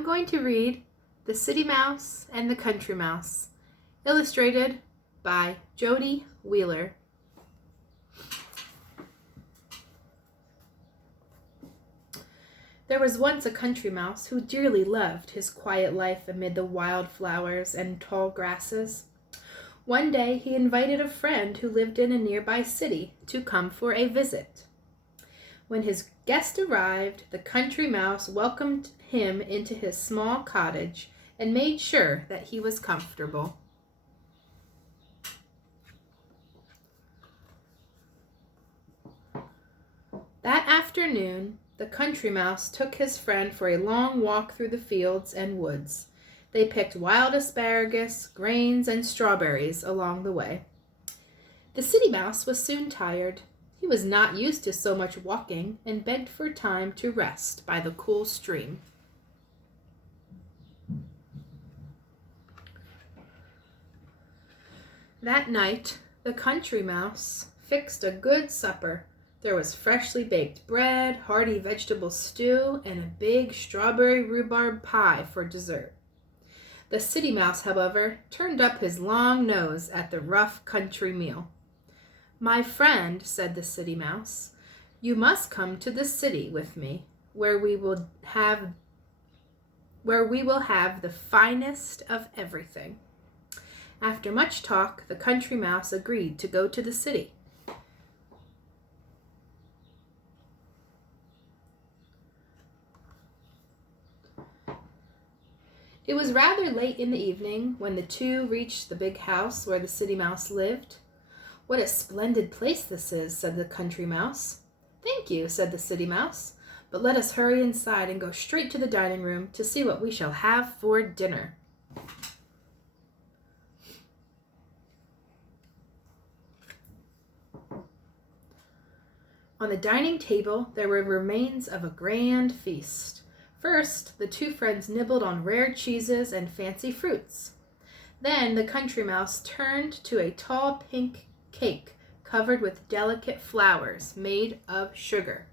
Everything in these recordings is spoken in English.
I'm going to read The City Mouse and the Country Mouse, illustrated by Jody Wheeler. There was once a country mouse who dearly loved his quiet life amid the wild flowers and tall grasses. One day he invited a friend who lived in a nearby city to come for a visit. When his guest arrived, the country mouse welcomed him into his small cottage and made sure that he was comfortable. That afternoon, the country mouse took his friend for a long walk through the fields and woods. They picked wild asparagus, grains, and strawberries along the way. The city mouse was soon tired. He was not used to so much walking and begged for time to rest by the cool stream. That night, the country mouse fixed a good supper. There was freshly baked bread, hearty vegetable stew, and a big strawberry rhubarb pie for dessert. The city mouse, however, turned up his long nose at the rough country meal. "My friend," said the city mouse, "you must come to the city with me, where we will have the finest of everything." After much talk, the country mouse agreed to go to the city. It was rather late in the evening when the two reached the big house where the city mouse lived. "What a splendid place this is," said the country mouse. "Thank you," said the city mouse, "but let us hurry inside and go straight to the dining room to see what we shall have for dinner." On the dining table there were remains of a grand feast. First, the two friends nibbled on rare cheeses and fancy fruits. Then the country mouse turned to a tall pink cake covered with delicate flowers made of sugar.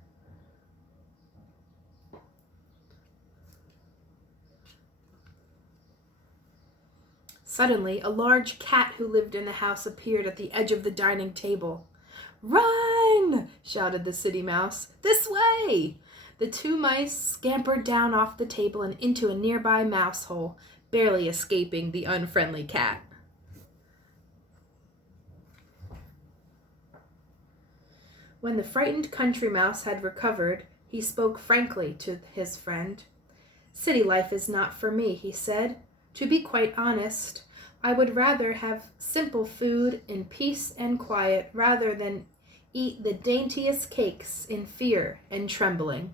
Suddenly, a large cat who lived in the house appeared at the edge of the dining table. "Run!" shouted the city mouse. "This way!" The two mice scampered down off the table and into a nearby mouse hole, barely escaping the unfriendly cat. When the frightened country mouse had recovered, he spoke frankly to his friend. "City life is not for me," he said. "To be quite honest, I would rather have simple food in peace and quiet rather than eat the daintiest cakes in fear and trembling."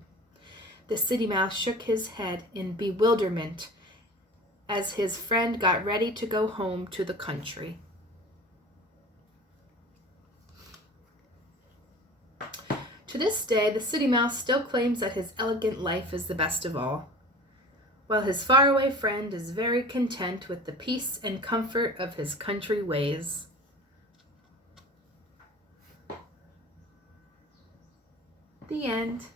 The city mouse shook his head in bewilderment as his friend got ready to go home to the country. To this day, the city mouse still claims that his elegant life is the best of all, while his faraway friend is very content with the peace and comfort of his country ways. The end.